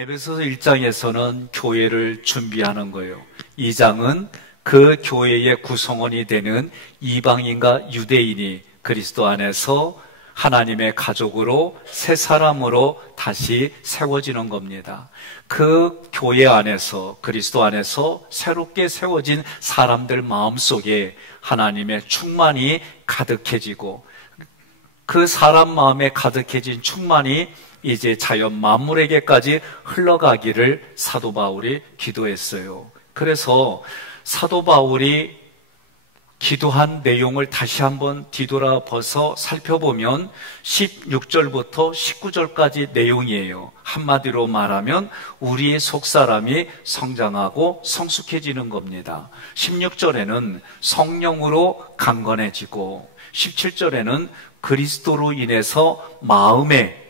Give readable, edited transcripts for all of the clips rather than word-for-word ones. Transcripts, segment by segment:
에베소서 1장에서는 교회를 준비하는 거예요. 2장은 그 교회의 구성원이 되는 이방인과 유대인이 그리스도 안에서 하나님의 가족으로 새 사람으로 다시 세워지는 겁니다. 그 교회 안에서, 그리스도 안에서 새롭게 세워진 사람들 마음속에 하나님의 충만이 가득해지고, 그 사람 마음에 가득해진 충만이 이제 자연 만물에게까지 흘러가기를 사도 바울이 기도했어요. 그래서 사도 바울이 기도한 내용을 다시 한번 뒤돌아봐서 살펴보면 16절부터 19절까지 내용이에요. 한마디로 말하면 우리의 속사람이 성장하고 성숙해지는 겁니다. 16절에는 성령으로 강건해지고, 17절에는 그리스도로 인해서 마음에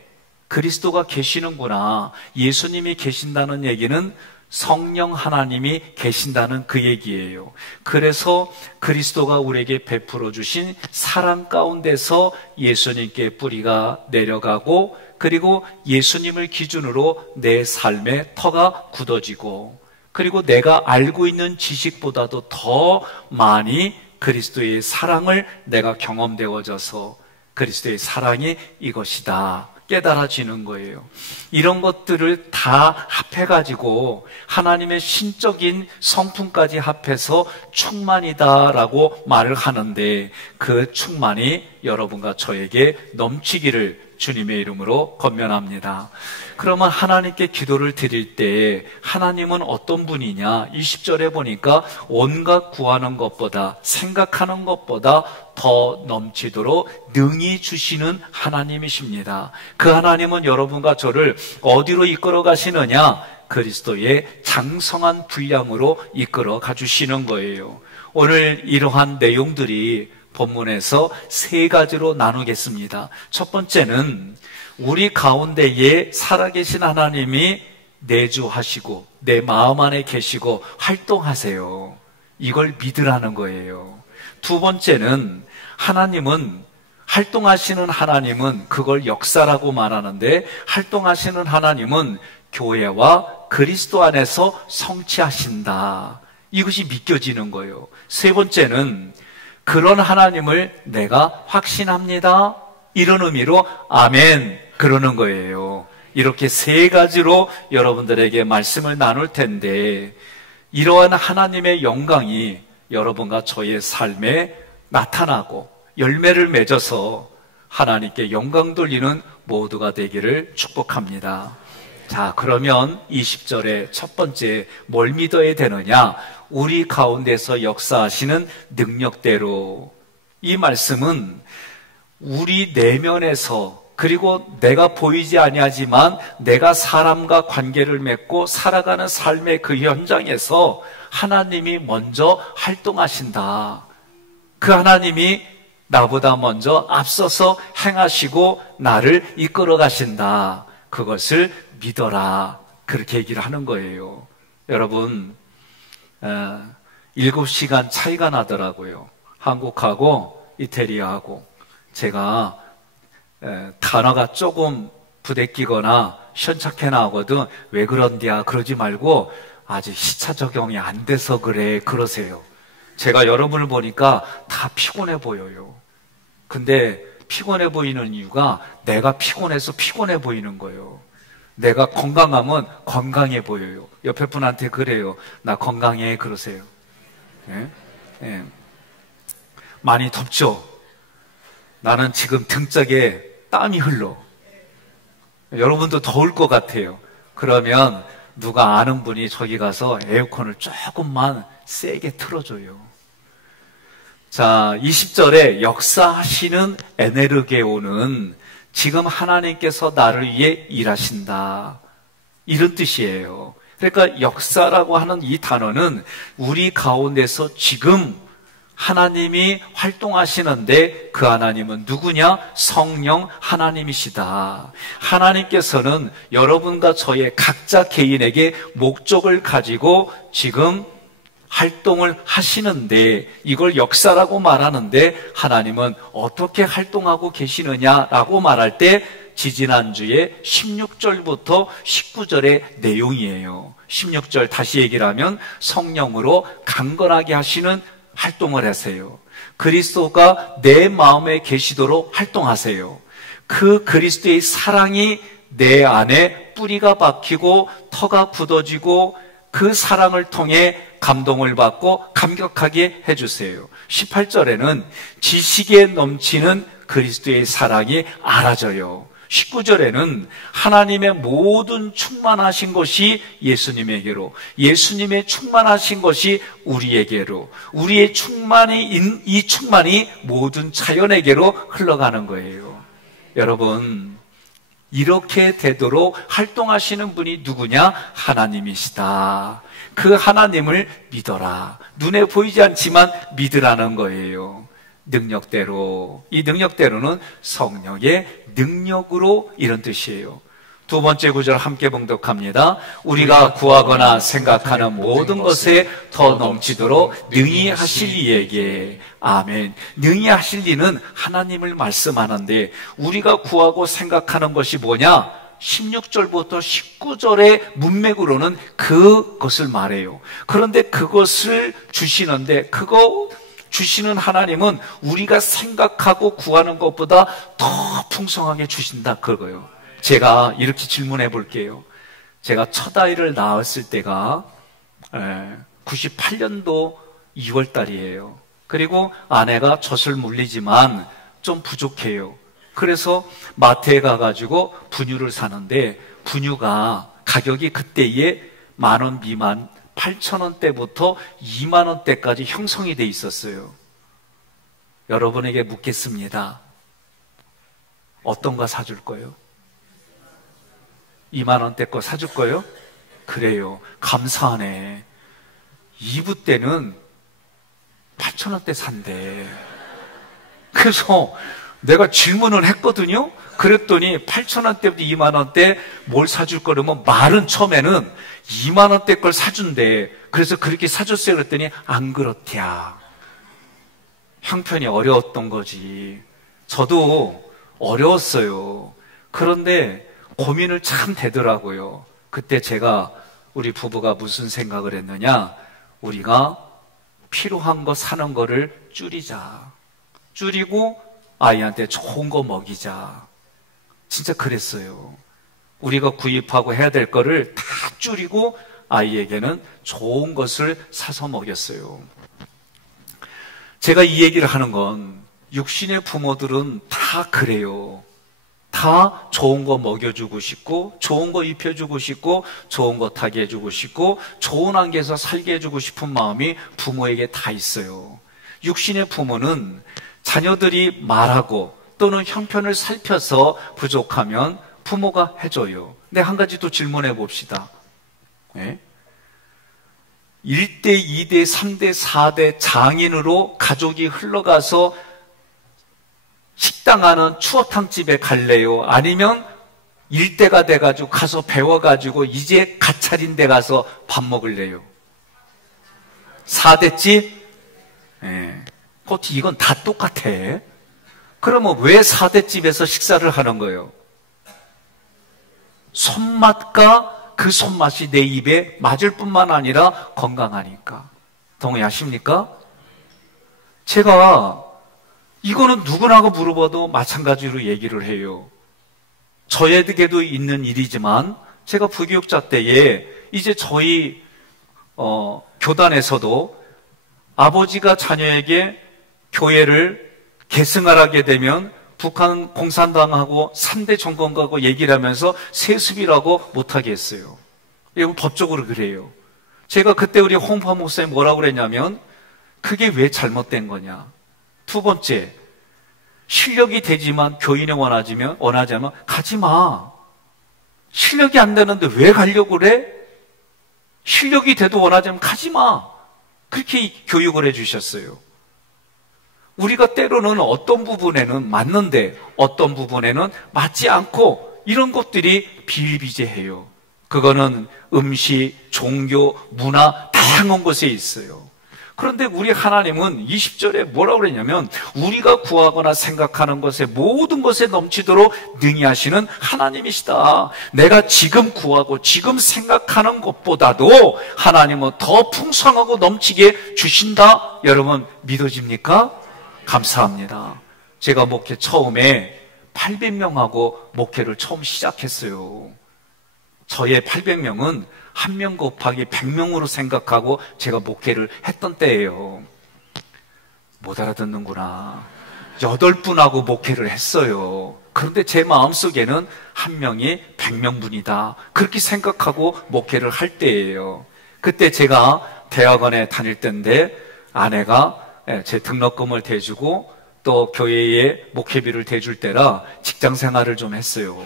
그리스도가 계시는구나, 예수님이 계신다는 얘기는 성령 하나님이 계신다는 그 얘기예요. 그래서 그리스도가 우리에게 베풀어 주신 사랑 가운데서 예수님께 뿌리가 내려가고, 그리고 예수님을 기준으로 내 삶의 터가 굳어지고, 그리고 내가 알고 있는 지식보다도 더 많이 그리스도의 사랑을 내가 경험되어져서 그리스도의 사랑이 이것이다 깨달아지는 거예요. 이런 것들을 다 합해가지고 하나님의 신적인 성품까지 합해서 충만이다라고 말을 하는데, 그 충만이 여러분과 저에게 넘치기를 주님의 이름으로 권면합니다. 그러면 하나님께 기도를 드릴 때 하나님은 어떤 분이냐? 20절에 보니까 온갖 구하는 것보다, 생각하는 것보다 더 넘치도록 능히 주시는 하나님이십니다. 그 하나님은 여러분과 저를 어디로 이끌어 가시느냐? 그리스도의 장성한 분량으로 이끌어 가주시는 거예요. 오늘 이러한 내용들이 본문에서 세 가지로 나누겠습니다. 첫 번째는 우리 가운데에 살아계신 하나님이 내주하시고 내 마음 안에 계시고 활동하세요. 이걸 믿으라는 거예요. 두 번째는 하나님은, 활동하시는 하나님은 그걸 역사라고 말하는데, 활동하시는 하나님은 교회와 그리스도 안에서 성취하신다. 이것이 믿겨지는 거예요. 세 번째는 그런 하나님을 내가 확신합니다. 이런 의미로 아멘 그러는 거예요. 이렇게 세 가지로 여러분들에게 말씀을 나눌 텐데, 이러한 하나님의 영광이 여러분과 저의 삶에 나타나고 열매를 맺어서 하나님께 영광 돌리는 모두가 되기를 축복합니다. 자, 그러면 20절의 첫 번째, 뭘 믿어야 되느냐? 우리 가운데서 역사하시는 능력대로. 이 말씀은 우리 내면에서, 그리고 내가 보이지 아니하지만 내가 사람과 관계를 맺고 살아가는 삶의 그 현장에서 하나님이 먼저 활동하신다. 그 하나님이 나보다 먼저 앞서서 행하시고 나를 이끌어 가신다. 그것을 믿어라. 그렇게 얘기를 하는 거예요. 여러분, 7시간 차이가 나더라고요. 한국하고 이태리하고. 제가 단어가 조금 부대끼거나 시원찮게 나오거든. 왜 그런디야 그러지 말고, 아직 시차 적용이 안 돼서 그래 그러세요. 제가 여러분을 보니까 다 피곤해 보여요. 근데 피곤해 보이는 이유가 내가 피곤해서 피곤해 보이는 거예요. 내가 건강하면 건강해 보여요. 옆에 분한테 그래요. 나 건강해 그러세요. 예? 예. 많이 덥죠? 나는 지금 등짝에 땀이 흘러. 여러분도 더울 것 같아요. 그러면 누가 아는 분이 저기 가서 에어컨을 조금만 세게 틀어줘요. 자, 20절에 역사하시는 에네르게오는 지금 하나님께서 나를 위해 일하신다, 이런 뜻이에요. 그러니까 역사라고 하는 이 단어는 우리 가운데서 지금 하나님이 활동하시는데, 그 하나님은 누구냐? 성령 하나님이시다. 하나님께서는 여러분과 저의 각자 개인에게 목적을 가지고 지금 활동을 하시는데, 이걸 역사라고 말하는데 하나님은 어떻게 활동하고 계시느냐라고 말할 때 지지난주에 16절부터 19절의 내용이에요. 16절 다시 얘기를 하면 성령으로 강건하게 하시는 활동을 하세요. 그리스도가 내 마음에 계시도록 활동하세요. 그 그리스도의 사랑이 내 안에 뿌리가 박히고 터가 굳어지고 그 사랑을 통해 감동을 받고 감격하게 해주세요. 18절에는 지식에 넘치는 그리스도의 사랑이 알아져요. 19절에는 하나님의 모든 충만하신 것이 예수님에게로, 예수님의 충만하신 것이 우리에게로, 우리의 이 충만이 모든 자연에게로 흘러가는 거예요. 여러분, 이렇게 되도록 활동하시는 분이 누구냐? 하나님이시다. 그 하나님을 믿어라. 눈에 보이지 않지만 믿으라는 거예요. 능력대로. 이 능력대로는 성령의 능력으로, 이런 뜻이에요. 두 번째 구절 함께 봉독합니다. 우리가 구하거나 생각하는 모든 것에 더 넘치도록 능히 하실 이에게. 아멘. 능히 하실 이는 하나님을 말씀하는데, 우리가 구하고 생각하는 것이 뭐냐? 16절부터 19절의 문맥으로는 그것을 말해요. 그런데 그것을 주시는데, 그거 주시는 하나님은 우리가 생각하고 구하는 것보다 더 풍성하게 주신다, 그거예요. 제가 이렇게 질문해 볼게요. 제가 첫 아이를 낳았을 때가 98년도 2월 달이에요. 그리고 아내가 젖을 물리지만 좀 부족해요. 그래서 마트에 가가지고 분유를 사는데, 분유가 가격이 그때에 10,000원 미만 8,000원대부터 20,000원대까지 형성이 돼 있었어요. 여러분에게 묻겠습니다. 어떤 거 사줄 거예요? 20,000원대 거 사줄 거예요? 그래요. 감사하네. 2부 때는 8,000원대 산대. 그래서 내가 질문을 했거든요. 그랬더니 8,000원대부터 20,000원대 뭘 사줄 거라면, 말은 처음에는 20,000원대 걸 사준대. 그래서 그렇게 사줬어요. 그랬더니 안 그렇대야. 형편이 어려웠던 거지. 저도 어려웠어요. 그런데 고민을 참 되더라고요. 그때 제가, 우리 부부가 무슨 생각을 했느냐? 우리가 필요한 거 사는 거를 줄이자. 줄이고 아이한테 좋은 거 먹이자. 진짜 그랬어요. 우리가 구입하고 해야 될 거를 다 줄이고 아이에게는 좋은 것을 사서 먹였어요. 제가 이 얘기를 하는 건, 육신의 부모들은 다 그래요. 다 좋은 거 먹여주고 싶고, 좋은 거 입혀주고 싶고, 좋은 거 타게 해주고 싶고, 좋은 환경에서 살게 해주고 싶은 마음이 부모에게 다 있어요. 육신의 부모는 자녀들이 말하고 또는 형편을 살펴서 부족하면 부모가 해줘요. 근데 한 가지 또 질문해 봅시다. 네? 1대, 2대, 3대, 4대 장인으로 가족이 흘러가서 식당하는 추어탕집에 갈래요? 아니면 1대가 돼가지고 가서 배워가지고 이제 갓 차린 데 가서 밥 먹을래요? 4대집? 네. 이건 다 똑같아. 그러면 왜 4대집에서 식사를 하는 거예요? 손맛과 그 손맛이 내 입에 맞을 뿐만 아니라 건강하니까. 동의하십니까? 제가 이거는 누구라고 물어봐도 마찬가지로 얘기를 해요. 저에게도 있는 일이지만, 제가 부교육자 때에 이제 저희 교단에서도 아버지가 자녀에게 교회를 계승하게 되면 북한 공산당하고 3대 정권하고 얘기를 하면서 세습이라고 못하게 했어요. 이건 법적으로 그래요. 제가 그때 우리 홍파 목사님 뭐라고 그랬냐면, 그게 왜 잘못된 거냐. 두 번째, 실력이 되지만 교인이 원하자면 가지 마. 실력이 안 되는데 왜 가려고 그래? 실력이 돼도 원하자면 가지 마. 그렇게 교육을 해주셨어요. 우리가 때로는 어떤 부분에는 맞는데 어떤 부분에는 맞지 않고, 이런 것들이 비일비재해요. 그거는 음식, 종교, 문화 다양한 곳에 있어요. 그런데 우리 하나님은 20절에 뭐라고 그랬냐면 우리가 구하거나 생각하는 것에 모든 것에 넘치도록 능히 하시는 하나님이시다. 내가 지금 구하고 지금 생각하는 것보다도 하나님은 더 풍성하고 넘치게 주신다. 여러분 믿어집니까? 감사합니다. 제가 목회 처음에 800명하고 목회를 처음 시작했어요. 저의 800명은 1명 곱하기 100명으로 생각하고 제가 목회를 했던 때예요. 못 알아듣는구나. 8분하고 목회를 했어요. 그런데 제 마음속에는 1명이 100명분이다. 그렇게 생각하고 목회를 할 때예요. 그때 제가 대학원에 다닐 때인데 아내가 제 등록금을 대주고 또 교회에 목회비를 대줄 때라 직장 생활을 좀 했어요.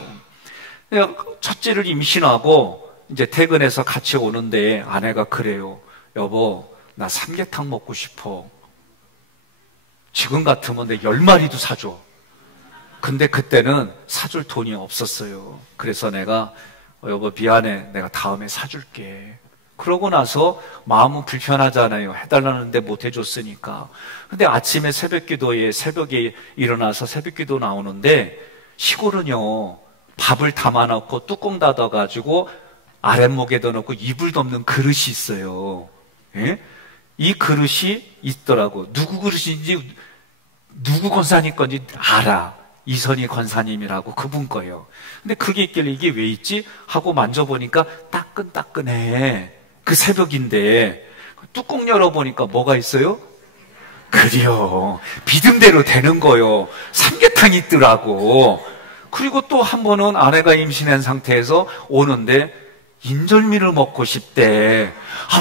첫째를 임신하고 이제 퇴근해서 같이 오는데 아내가 그래요. 여보, 나 삼계탕 먹고 싶어. 지금 같으면 내 10마리도 사줘. 근데 그때는 사줄 돈이 없었어요. 그래서 내가 여보 미안해. 내가 다음에 사줄게. 그러고 나서 마음은 불편하잖아요. 해달라는데 못 해줬으니까. 근데 아침에 새벽에 일어나서 새벽기도 나오는데 시골은요 밥을 담아놓고 뚜껑 닫아가지고 아랫목에다 넣고 이불 덮는 그릇이 있어요. 예? 이 그릇이 있더라고. 누구 그릇인지 누구 권사님 건지 알아. 이선희 권사님이라고 그분 거예요. 근데 그게 있길래 이게 왜 있지? 하고 만져보니까 따끈따끈해. 그 새벽인데 뚜껑 열어보니까 뭐가 있어요? 그래요. 믿음대로 되는 거요. 삼계탕이 있더라고. 그리고 또 한 번은 아내가 임신한 상태에서 오는데 인절미를 먹고 싶대.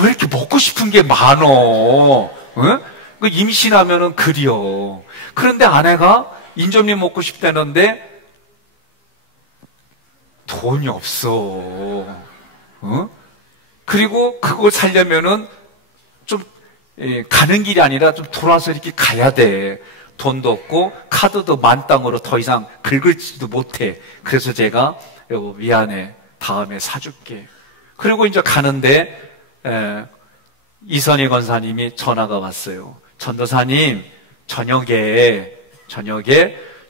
왜 이렇게 먹고 싶은 게 많어? 응? 임신하면은 그리워. 그런데 아내가 인절미 먹고 싶다는데 돈이 없어. 응? 그리고 그걸 살려면은 좀 가는 길이 아니라 좀 돌아서 이렇게 가야 돼. 돈도 없고 카드도 만땅으로 더 이상 긁을지도 못해. 그래서 제가 여보 미안해. 다음에 사줄게. 그리고 이제 가는데 이선희 권사님이 전화가 왔어요. 전도사님 저녁에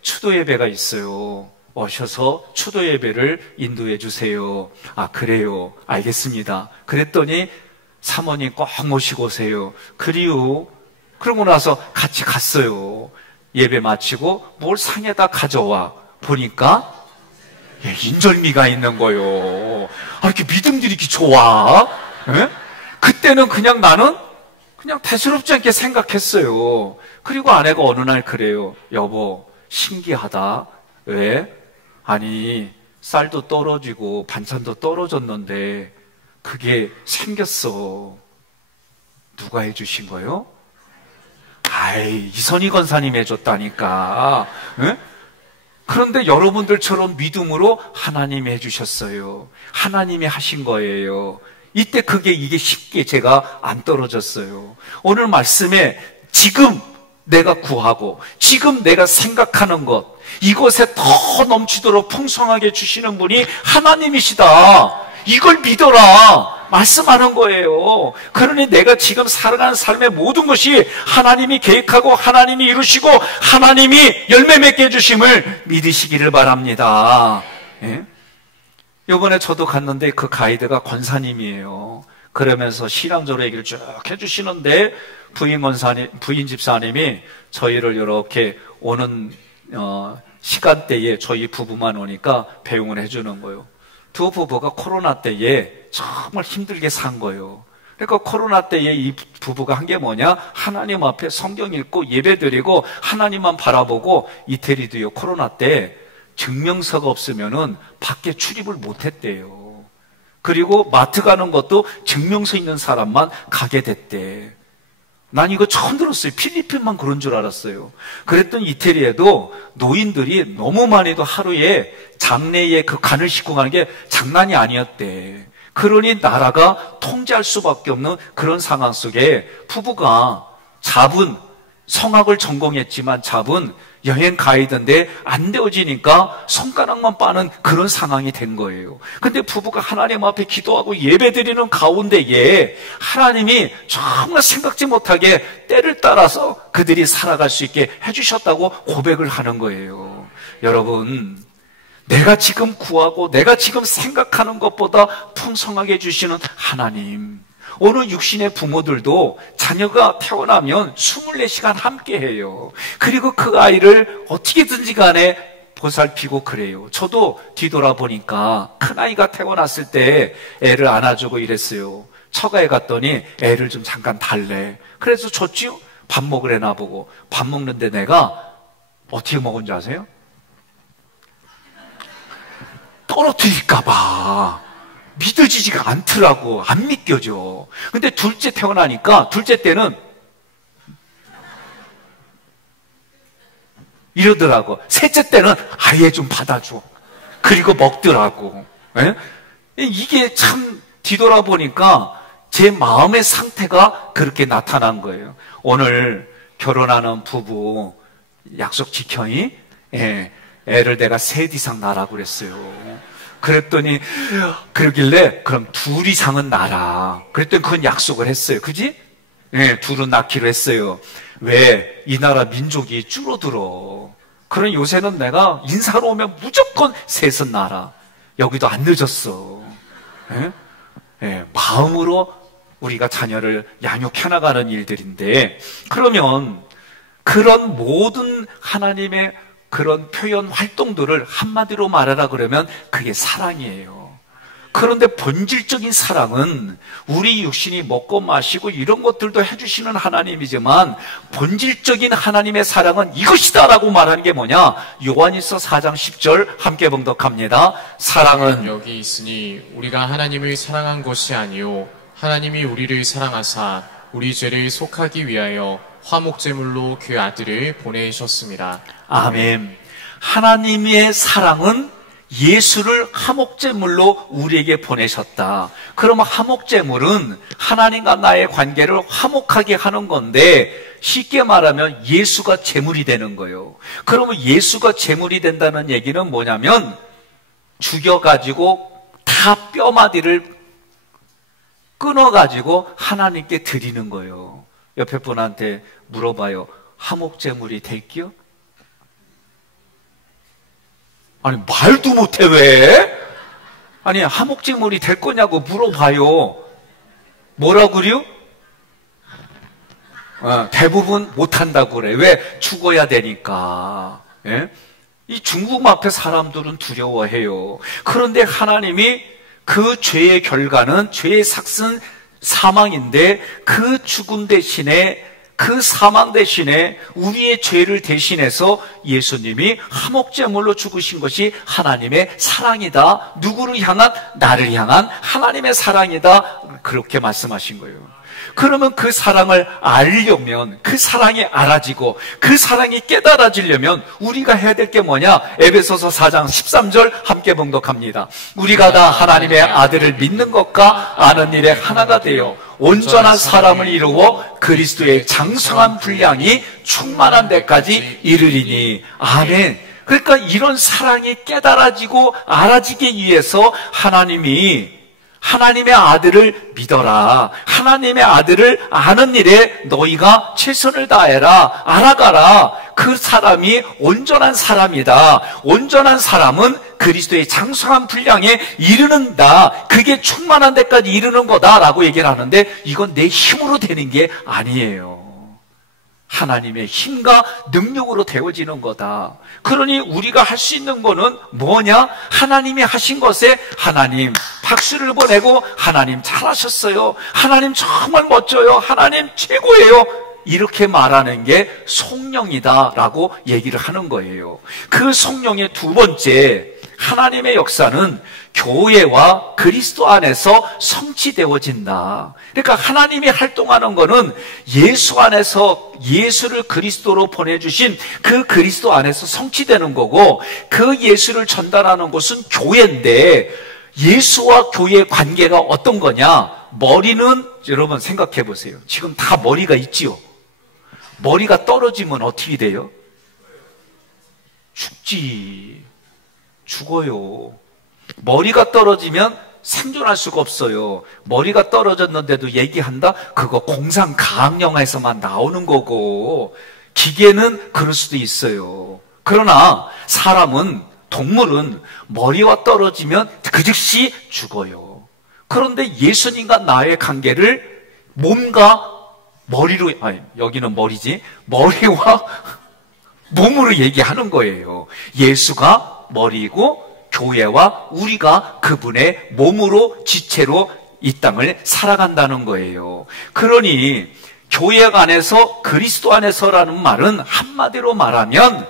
추도 예배가 있어요. 오셔서 추도 예배를 인도해 주세요. 아 그래요. 알겠습니다. 그랬더니 사모님 꼭 모시고 오세요. 그리요. 그러고 나서 같이 갔어요. 예배 마치고 뭘 상에다 가져와 보니까 인절미가 있는 거요. 이렇게 믿음들이 이렇게 좋아? 예? 그때는 그냥 나는 그냥 대수롭지 않게 생각했어요. 그리고 아내가 어느 날 그래요. 여보, 신기하다. 왜? 아니, 쌀도 떨어지고 반찬도 떨어졌는데 그게 생겼어. 누가 해주신 거요? 이선희 권사님 해줬다니까. 예? 그런데 여러분들처럼 믿음으로 하나님이 해주셨어요. 하나님이 하신 거예요. 이때 이게 쉽게 제가 안 떨어졌어요. 오늘 말씀에 지금 내가 구하고 지금 내가 생각하는 것 이것에 더 넘치도록 풍성하게 주시는 분이 하나님이시다. 이걸 믿어라 말씀하는 거예요. 그러니 내가 지금 살아가는 삶의 모든 것이 하나님이 계획하고 하나님이 이루시고 하나님이 열매 맺게 해주심을 믿으시기를 바랍니다. 예? 이번에 저도 갔는데 그 가이드가 권사님이에요. 그러면서 신앙적으로 얘기를 쭉 해주시는데 부인 집사님이 저희를 이렇게 오는 시간대에 저희 부부만 오니까 배웅을 해주는 거예요. 두 부부가 코로나 때에 정말 힘들게 산 거예요. 그러니까 코로나 때에 이 부부가 한 게 뭐냐? 하나님 앞에 성경 읽고 예배 드리고 하나님만 바라보고 이태리도요 코로나 때 증명서가 없으면은 밖에 출입을 못 했대요. 그리고 마트 가는 것도 증명서 있는 사람만 가게 됐대. 난 이거 처음 들었어요. 필리핀만 그런 줄 알았어요. 그랬더니 이태리에도 노인들이 너무 많이도 하루에 장례에 그 간을 싣고 가는 게 장난이 아니었대. 그러니 나라가 통제할 수밖에 없는 그런 상황 속에 부부가 성악을 전공했지만 여행 가이드인데 안 되어지니까 손가락만 빠는 그런 상황이 된 거예요. 근데 부부가 하나님 앞에 기도하고 예배드리는 가운데에 하나님이 정말 생각지 못하게 때를 따라서 그들이 살아갈 수 있게 해주셨다고 고백을 하는 거예요. 여러분, 내가 지금 구하고 내가 지금 생각하는 것보다 풍성하게 주시는 하나님, 오늘 육신의 부모들도 자녀가 태어나면 24시간 함께 해요. 그리고 그 아이를 어떻게든지 간에 보살피고 그래요. 저도 뒤돌아보니까 큰아이가 태어났을 때 애를 안아주고 이랬어요. 처가에 갔더니 애를 좀 잠깐 달래. 그래서 줬지요. 밥 먹으래 나보고. 밥 먹는데 내가 어떻게 먹은 줄 아세요? 떨어뜨릴까봐 믿어지지가 않더라고. 안 믿겨져. 근데 둘째 태어나니까 둘째 때는 이러더라고. 셋째 때는 아예 좀 받아줘. 그리고 먹더라고. 예? 이게 참 뒤돌아보니까 제 마음의 상태가 그렇게 나타난 거예요. 오늘 결혼하는 부부 약속 지켜니? 예, 애를 내가 셋 이상 낳으라고 그랬어요. 그랬더니 그러길래 그럼 둘 이상은 낳아라. 그랬더니 그건 약속을 했어요. 그지? 네, 둘은 낳기로 했어요. 왜? 이 나라 민족이 줄어들어. 그런 요새는 내가 인사로 오면 무조건 셋은 낳아라. 여기도 안 늦었어. 네? 네, 마음으로 우리가 자녀를 양육해 나가는 일들인데, 그러면 그런 모든 하나님의 그런 표현 활동들을 한마디로 말하라 그러면 그게 사랑이에요. 그런데 본질적인 사랑은 우리 육신이 먹고 마시고 이런 것들도 해주시는 하나님이지만 본질적인 하나님의 사랑은 이것이다라고 말하는 게 뭐냐? 요한일서 4장 10절 함께 봉독합니다. 사랑은 여기 있으니 우리가 하나님을 사랑한 것이 아니요 하나님이 우리를 사랑하사 우리 죄를 속하기 위하여 화목제물로 그 아들을 보내셨습니다. 아멘. 하나님의 사랑은 예수를 화목제물로 우리에게 보내셨다. 그러면 화목제물은 하나님과 나의 관계를 화목하게 하는 건데, 쉽게 말하면 예수가 제물이 되는 거예요. 그러면 예수가 제물이 된다는 얘기는 뭐냐면 죽여가지고 다 뼈마디를 끊어가지고 하나님께 드리는 거예요. 옆에 분한테 물어봐요. 화목제물이 될게요? 아니, 말도 못해, 왜? 아니, 화목제물이 될 거냐고 물어봐요. 뭐라고 그래요? 대부분 못한다고 그래. 왜? 죽어야 되니까. 예? 이 중국 앞에 사람들은 두려워해요. 그런데 하나님이 그 죄의 결과는 죄의 삭은 사망인데 그 죽음 대신에 그 사망 대신에 우리의 죄를 대신해서 예수님이 화목제물로 죽으신 것이 하나님의 사랑이다. 누구를 향한? 나를 향한 하나님의 사랑이다. 그렇게 말씀하신 거예요. 그러면 그 사랑을 알려면, 그 사랑이 알아지고 그 사랑이 깨달아지려면 우리가 해야 될 게 뭐냐? 에베소서 4장 13절 함께 봉독합니다. 우리가 다 하나님의 아들을 믿는 것과 아는 일에 하나가 되어 온전한 사람을 이루어 그리스도의 장성한 분량이 충만한 데까지 이르리니. 아멘. 그러니까 이런 사랑이 깨달아지고 알아지기 위해서 하나님이 하나님의 아들을 믿어라. 하나님의 아들을 아는 일에 너희가 최선을 다해라. 알아가라. 그 사람이 온전한 사람이다. 온전한 사람은 그리스도의 장성한 분량에 이르는다. 그게 충만한 데까지 이르는 거다라고 얘기를 하는데 이건 내 힘으로 되는 게 아니에요. 하나님의 힘과 능력으로 되어지는 거다. 그러니 우리가 할 수 있는 거는 뭐냐? 하나님이 하신 것에 하나님 박수를 보내고 하나님 잘하셨어요. 하나님 정말 멋져요. 하나님 최고예요. 이렇게 말하는 게 성령이다라고 얘기를 하는 거예요. 그 성령의 두 번째, 하나님의 역사는 교회와 그리스도 안에서 성취되어진다. 그러니까 하나님이 활동하는 것은 예수 안에서 예수를 그리스도로 보내주신 그 그리스도 안에서 성취되는 거고, 그 예수를 전달하는 것은 교회인데 예수와 교회의 관계가 어떤 거냐? 머리는 여러분 생각해 보세요. 지금 다 머리가 있지요. 머리가 떨어지면 어떻게 돼요? 죽어요. 머리가 떨어지면 생존할 수가 없어요. 머리가 떨어졌는데도 얘기한다? 그거 공상 과학 영화에서만 나오는 거고, 기계는 그럴 수도 있어요. 그러나 사람은, 동물은 머리가 떨어지면 그 즉시 죽어요. 그런데 예수님과 나의 관계를 몸과 머리로, 아니, 여기는 머리지, 머리와 몸으로 얘기하는 거예요. 예수가 머리고 교회와 우리가 그분의 몸으로 지체로 이 땅을 살아간다는 거예요. 그러니 교회 안에서 그리스도 안에서라는 말은 한마디로 말하면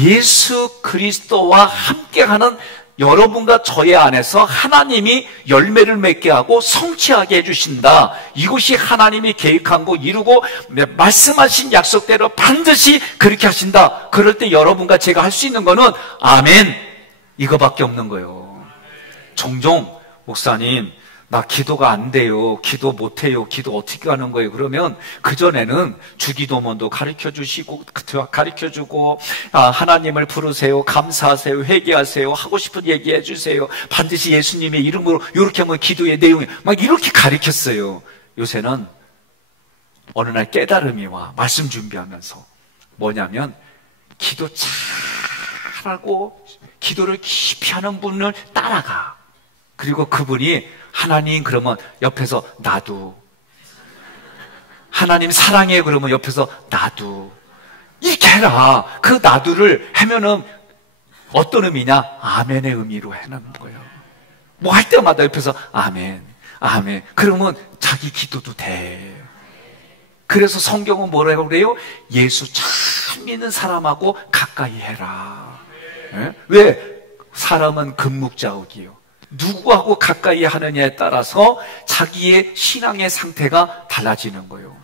예수 그리스도와 함께하는 여러분과 저의 안에서 하나님이 열매를 맺게 하고 성취하게 해주신다. 이것이 하나님이 계획한 거 이루고 말씀하신 약속대로 반드시 그렇게 하신다. 그럴 때 여러분과 제가 할 수 있는 거는 아멘, 이거밖에 없는 거예요. 종종 목사님, 나 기도가 안 돼요. 기도 못 해요. 기도 어떻게 하는 거예요? 그러면 그전에는 주기도문도 가르쳐 주시고, 가르쳐 주고, 하나님을 부르세요. 감사하세요. 회개하세요. 하고 싶은 얘기해 주세요. 반드시 예수님의 이름으로 이렇게 하면 기도의 내용이 막 이렇게 가르쳤어요. 요새는 어느 날 깨달음이 와. 말씀 준비하면서. 뭐냐면, 기도 잘하고, 기도를 깊이 하는 분을 따라가. 그리고 그분이 하나님 그러면 옆에서 나도, 하나님 사랑해 그러면 옆에서 나도, 이렇게 해라. 그 나도를 하면은 어떤 의미냐? 아멘의 의미로 해놓는 거예요. 뭐 할 때마다 옆에서 아멘, 아멘. 그러면 자기 기도도 돼. 그래서 성경은 뭐라고 그래요? 예수 참 믿는 사람하고 가까이 해라. 네? 왜? 사람은 금묵자욱이요. 누구하고 가까이 하느냐에 따라서 자기의 신앙의 상태가 달라지는 거예요.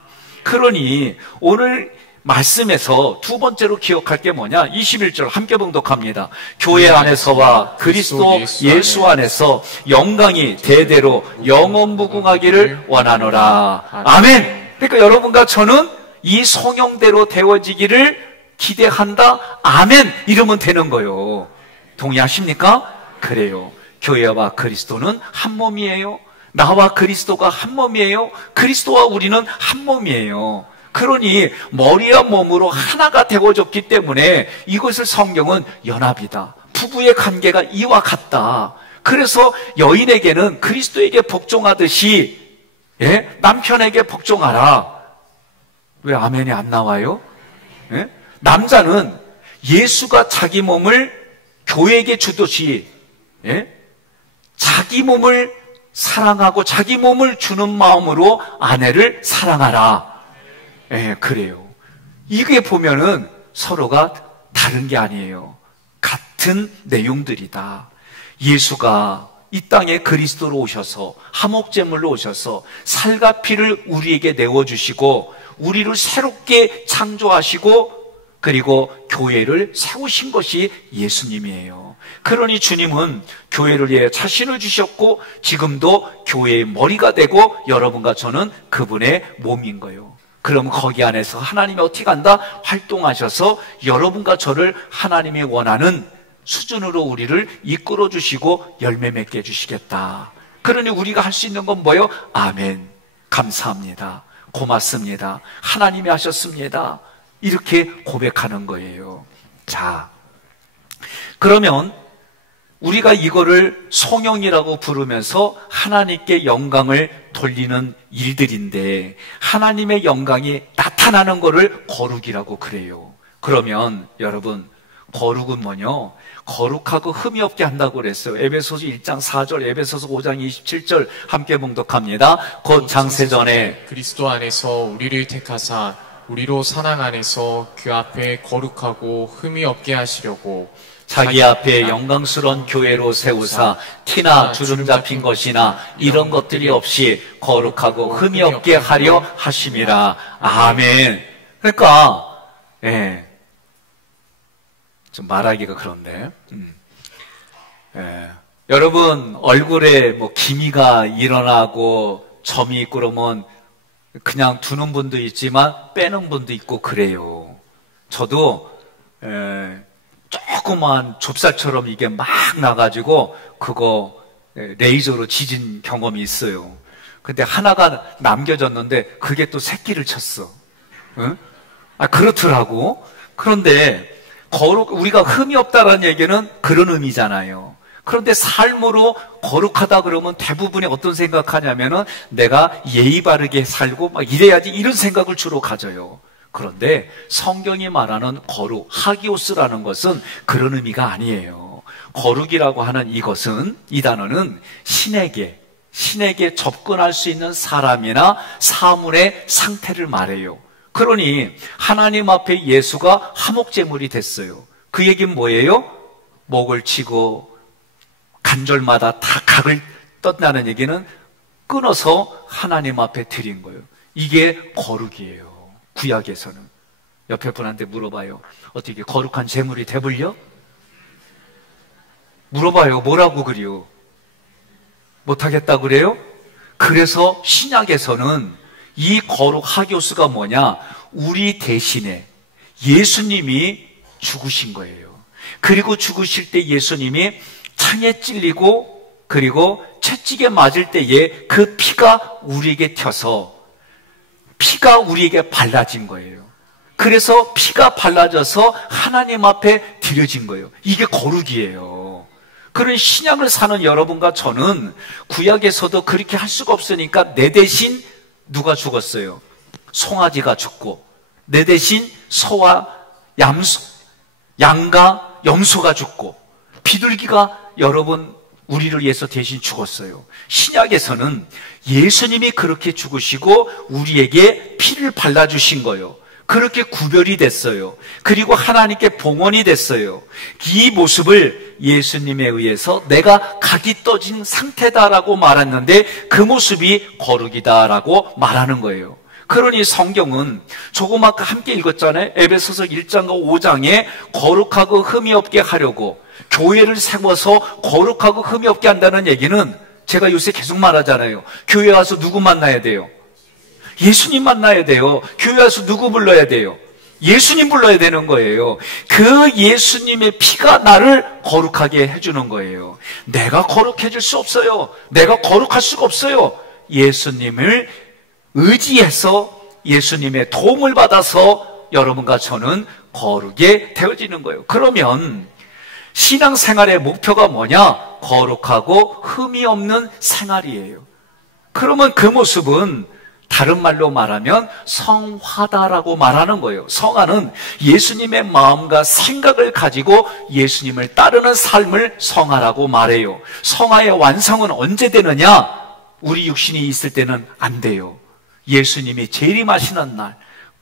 그러니 오늘 말씀에서 두 번째로 기억할 게 뭐냐? 21절 함께 봉독합니다. 교회 안에서와 그리스도 예수 안에서 영광이 대대로 영원무궁하기를 원하노라. 아멘. 그러니까 여러분과 저는 이 성령대로 되어지기를 기대한다. 아멘. 이러면 되는 거예요. 동의하십니까? 그래요. 교회와 그리스도는 한 몸이에요. 나와 그리스도가 한 몸이에요. 그리스도와 우리는 한 몸이에요. 그러니 머리와 몸으로 하나가 되어졌기 때문에 이것을 성경은 연합이다. 부부의 관계가 이와 같다. 그래서 여인에게는 그리스도에게 복종하듯이, 예? 남편에게 복종하라. 왜 아멘이 안 나와요? 예? 남자는 예수가 자기 몸을 교회에게 주듯이, 예? 자기 몸을 사랑하고 자기 몸을 주는 마음으로 아내를 사랑하라. 예, 그래요. 이게 보면은 서로가 다른 게 아니에요. 같은 내용들이다. 예수가 이 땅에 그리스도로 오셔서 화목제물로 오셔서 살과 피를 우리에게 내어주시고 우리를 새롭게 창조하시고 그리고 교회를 세우신 것이 예수님이에요. 그러니 주님은 교회를 위해 자신을 주셨고 지금도 교회의 머리가 되고 여러분과 저는 그분의 몸인 거예요. 그럼 거기 안에서 하나님이 어떻게 한다? 활동하셔서 여러분과 저를 하나님이 원하는 수준으로 우리를 이끌어 주시고 열매 맺게 해주시겠다. 그러니 우리가 할 수 있는 건 뭐예요? 아멘. 감사합니다. 고맙습니다. 하나님이 하셨습니다. 이렇게 고백하는 거예요. 자, 그러면 우리가 이거를 성령이라고 부르면서 하나님께 영광을 돌리는 일들인데 하나님의 영광이 나타나는 것을 거룩이라고 그래요. 그러면 여러분, 거룩은 뭐냐? 거룩하고 흠이 없게 한다고 그랬어요. 에베소서 1장 4절, 에베소서 5장 27절 함께 봉독합니다. 곧 장세전에 그리스도 안에서 우리를 택하사 우리로 사랑 안에서 그 앞에 거룩하고 흠이 없게 하시려고 자기 앞에 영광스러운 교회로 세우사 티나 주름 잡힌 것이나 이런 것들이 없이 거룩하고 흠이 없게 하려 하심이라. 아멘. 그러니까 좀 말하기가 그런데 여러분 얼굴에 뭐 기미가 일어나고 점이 있고 그러면 그냥 두는 분도 있지만 빼는 분도 있고 그래요. 저도 조그만 좁쌀처럼 이게 막 나가지고 그거 레이저로 지진 경험이 있어요. 근데 하나가 남겨졌는데 그게 또 새끼를 쳤어. 응? 그렇더라고. 그런데 우리가 흠이 없다라는 얘기는 그런 의미잖아요. 그런데 삶으로 거룩하다 그러면 대부분이 어떤 생각하냐면은 내가 예의 바르게 살고 막 이래야지 이런 생각을 주로 가져요. 그런데 성경이 말하는 거룩, 하기오스라는 것은 그런 의미가 아니에요. 거룩이라고 하는 이것은, 이 단어는 신에게 접근할 수 있는 사람이나 사물의 상태를 말해요. 그러니 하나님 앞에 예수가 화목제물이 됐어요. 그 얘기는 뭐예요? 목을 치고 간절마다 다 각을 떴다는 얘기는 끊어서 하나님 앞에 드린 거예요. 이게 거룩이에요. 구약에서는. 옆에 분한테 물어봐요. 어떻게 거룩한 제물이 되불려? 물어봐요. 뭐라고 그래요? 못하겠다 그래요? 그래서 신약에서는 이 거룩 하기오스가 뭐냐? 우리 대신에 예수님이 죽으신 거예요. 그리고 죽으실 때 예수님이 창에 찔리고 그리고 채찍에 맞을 때에 그 피가 우리에게 튀어서 피가 우리에게 발라진 거예요. 그래서 피가 발라져서 하나님 앞에 드려진 거예요. 이게 거룩이에요. 그런 신약을 사는 여러분과 저는 구약에서도 그렇게 할 수가 없으니까 내 대신 누가 죽었어요? 송아지가 죽고 내 대신 소와 양과 염소가 죽고 비둘기가 여러분 우리를 위해서 대신 죽었어요. 신약에서는 예수님이 그렇게 죽으시고 우리에게 피를 발라주신 거예요. 그렇게 구별이 됐어요. 그리고 하나님께 봉헌이 됐어요. 이 모습을 예수님에 의해서 내가 각이 떠진 상태다라고 말했는데 그 모습이 거룩이다라고 말하는 거예요. 그러니 성경은 조금 아까 함께 읽었잖아요. 에베소서 1장과 5장에 거룩하고 흠이 없게 하려고 교회를 세워서 거룩하고 흠이 없게 한다는 얘기는 제가 요새 계속 말하잖아요. 교회 와서 누구 만나야 돼요? 예수님 만나야 돼요. 교회 와서 누구 불러야 돼요? 예수님 불러야 되는 거예요. 그 예수님의 피가 나를 거룩하게 해주는 거예요. 내가 거룩해질 수 없어요. 내가 거룩할 수가 없어요. 예수님을 의지해서 예수님의 도움을 받아서 여러분과 저는 거룩에 되어지는 거예요. 그러면 신앙생활의 목표가 뭐냐? 거룩하고 흠이 없는 생활이에요. 그러면 그 모습은 다른 말로 말하면 성화다라고 말하는 거예요. 성화는 예수님의 마음과 생각을 가지고 예수님을 따르는 삶을 성화라고 말해요. 성화의 완성은 언제 되느냐? 우리 육신이 있을 때는 안 돼요. 예수님이 재림하시는 날,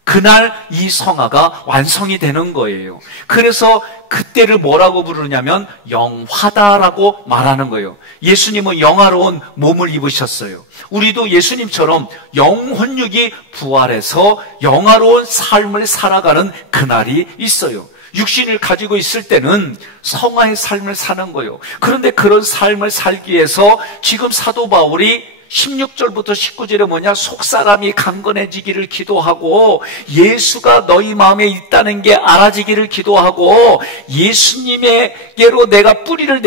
그날 이 성화가 완성이 되는 거예요. 그래서 그때를 뭐라고 부르냐면 영화다라고 말하는 거예요. 예수님은 영화로운 몸을 입으셨어요. 우리도 예수님처럼 영혼육이 부활해서 영화로운 삶을 살아가는 그날이 있어요. 육신을 가지고 있을 때는 성화의 삶을 사는 거예요. 그런데 그런 삶을 살기 위해서 지금 사도 바울이 16절부터 19절에 뭐냐? 속사람이 강건해지기를 기도하고 예수가 너희 마음에 있다는 게 알아지기를 기도하고 예수님에게로 내가 뿌리를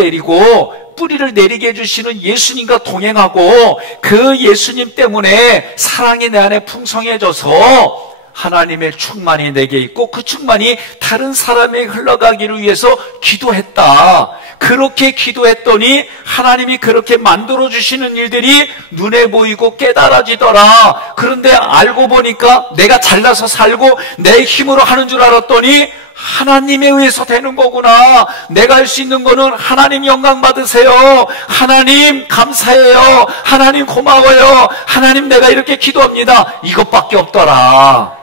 내리게 해주시는 예수님과 동행하고 그 예수님 때문에 사랑이 내 안에 풍성해져서 하나님의 충만이 내게 있고 그 충만이 다른 사람에게 흘러가기를 위해서 기도했다. 그렇게 기도했더니 하나님이 그렇게 만들어주시는 일들이 눈에 보이고 깨달아지더라. 그런데 알고 보니까 내가 잘나서 살고 내 힘으로 하는 줄 알았더니 하나님에 의해서 되는 거구나. 내가 할 수 있는 거는 하나님 영광 받으세요. 하나님 감사해요. 하나님 고마워요. 하나님 내가 이렇게 기도합니다. 이것밖에 없더라.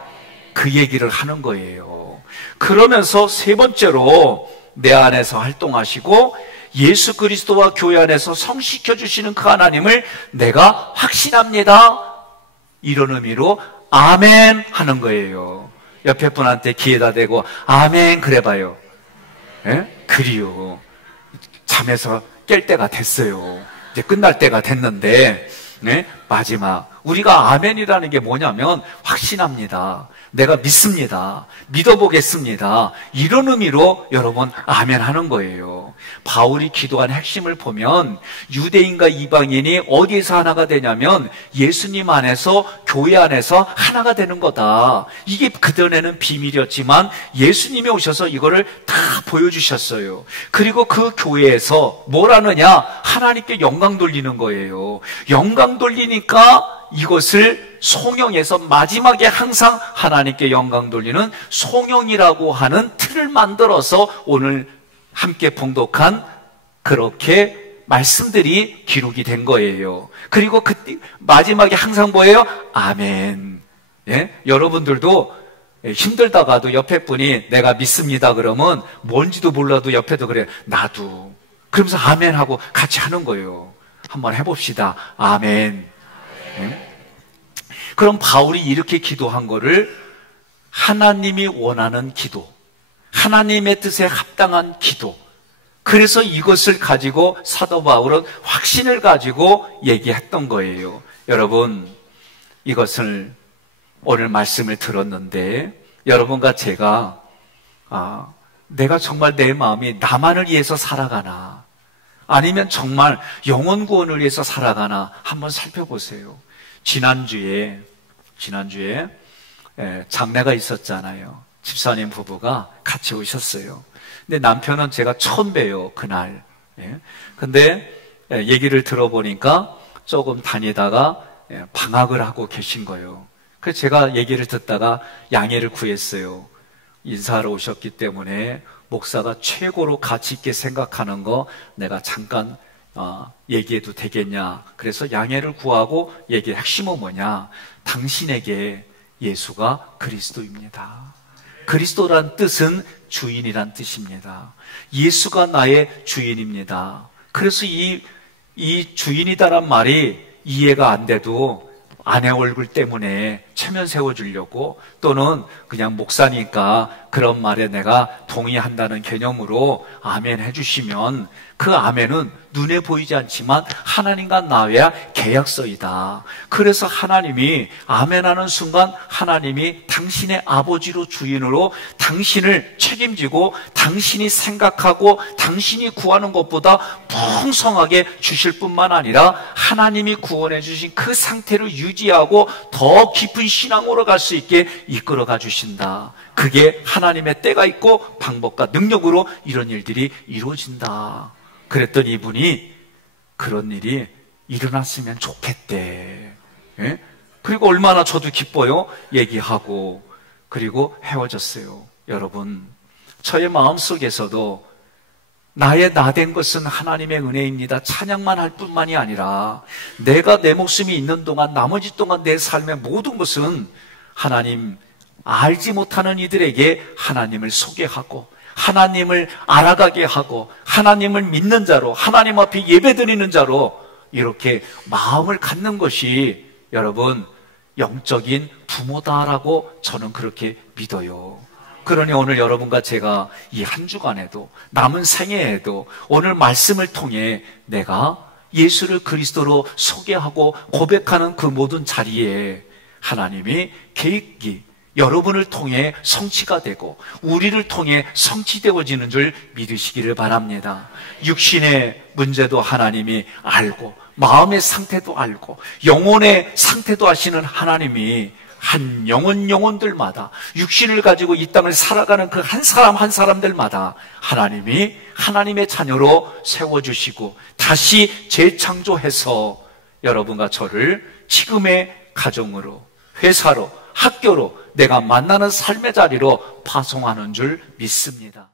그 얘기를 하는 거예요. 그러면서 세 번째로 내 안에서 활동하시고 예수 그리스도와 교회 안에서 성시켜 주시는 그 하나님을 내가 확신합니다. 이런 의미로 아멘 하는 거예요. 옆에 분한테 귀에다 대고 아멘 그래봐요. 예? 그리요. 잠에서 깰 때가 됐어요. 이제 끝날 때가 됐는데 네? 마지막. 우리가 아멘이라는 게 뭐냐면 확신합니다. 내가 믿습니다. 믿어보겠습니다. 이런 의미로 여러분 아멘 하는 거예요. 바울이 기도한 핵심을 보면 유대인과 이방인이 어디에서 하나가 되냐면 예수님 안에서, 교회 안에서 하나가 되는 거다. 이게 그전에는 비밀이었지만 예수님이 오셔서 이거를 다 보여주셨어요. 그리고 그 교회에서 뭘 하느냐? 하나님께 영광 돌리는 거예요. 영광 돌리니까 이것을 송영에서 마지막에 항상 하나님께 영광 돌리는 송영이라고 하는 틀을 만들어서 오늘 함께 봉독한 그렇게 말씀들이 기록이 된 거예요. 그리고 그 마지막에 항상 뭐예요? 아멘. 예? 여러분들도 힘들다가도 옆에 분이 내가 믿습니다 그러면 뭔지도 몰라도 옆에도 그래, 나도. 그러면서 아멘 하고 같이 하는 거예요. 한번 해봅시다. 아멘. 그럼 바울이 이렇게 기도한 거를 하나님이 원하는 기도, 하나님의 뜻에 합당한 기도, 그래서 이것을 가지고 사도 바울은 확신을 가지고 얘기했던 거예요. 여러분, 이것을 오늘 말씀을 들었는데 여러분과 제가 내가 정말 내 마음이 나만을 위해서 살아가나 아니면 정말 영혼 구원을 위해서 살아가나 한번 살펴보세요. 지난주에 장례가 있었잖아요. 집사님 부부가 같이 오셨어요. 근데 남편은 제가 처음 뵈요, 그날. 근데 얘기를 들어보니까 조금 다니다가 방학을 하고 계신 거예요. 그래서 제가 얘기를 듣다가 양해를 구했어요. 인사하러 오셨기 때문에 목사가 최고로 가치 있게 생각하는 거 내가 잠깐 얘기해도 되겠냐. 그래서 양해를 구하고 얘기의 핵심은 뭐냐. 당신에게 예수가 그리스도입니다. 그리스도란 뜻은 주인이란 뜻입니다. 예수가 나의 주인입니다. 그래서 이 주인이다란 말이 이해가 안 돼도 아내 얼굴 때문에 체면 세워주려고 또는 그냥 목사니까 그런 말에 내가 동의한다는 개념으로 아멘 해주시면 그 아멘은 눈에 보이지 않지만 하나님과 나와야 계약서이다. 그래서 하나님이 아멘하는 순간 하나님이 당신의 아버지로 주인으로 당신을 책임지고 당신이 생각하고 당신이 구하는 것보다 풍성하게 주실 뿐만 아니라 하나님이 구원해 주신 그 상태를 유지하고 더 깊은 신앙으로 갈 수 있게 이끌어가 주신다. 그게 하나님의 때가 있고 방법과 능력으로 이런 일들이 이루어진다. 그랬더니 이분이 그런 일이 일어났으면 좋겠대. 예? 그리고 얼마나 저도 기뻐요. 얘기하고 그리고 헤어졌어요. 여러분, 저의 마음속에서도 나의 나 된 것은 하나님의 은혜입니다. 찬양만 할 뿐만이 아니라 내가 내 목숨이 있는 동안 나머지 동안 내 삶의 모든 것은 하나님 알지 못하는 이들에게 하나님을 소개하고 하나님을 알아가게 하고 하나님을 믿는 자로 하나님 앞에 예배드리는 자로 이렇게 마음을 갖는 것이 여러분 영적인 부모다라고 저는 그렇게 믿어요. 그러니 오늘 여러분과 제가 이 한 주간에도 남은 생애에도 오늘 말씀을 통해 내가 예수를 그리스도로 소개하고 고백하는 그 모든 자리에 하나님이 계획이 여러분을 통해 성취가 되고 우리를 통해 성취되어지는 줄 믿으시기를 바랍니다. 육신의 문제도 하나님이 알고 마음의 상태도 알고 영혼의 상태도 아시는 하나님이 한 영혼들마다 육신을 가지고 이 땅을 살아가는 그 한 사람 한 사람들마다 하나님이 하나님의 자녀로 세워주시고 다시 재창조해서 여러분과 저를 지금의 가정으로 회사로 학교로 내가 만나는 삶의 자리로 파송하는 줄 믿습니다.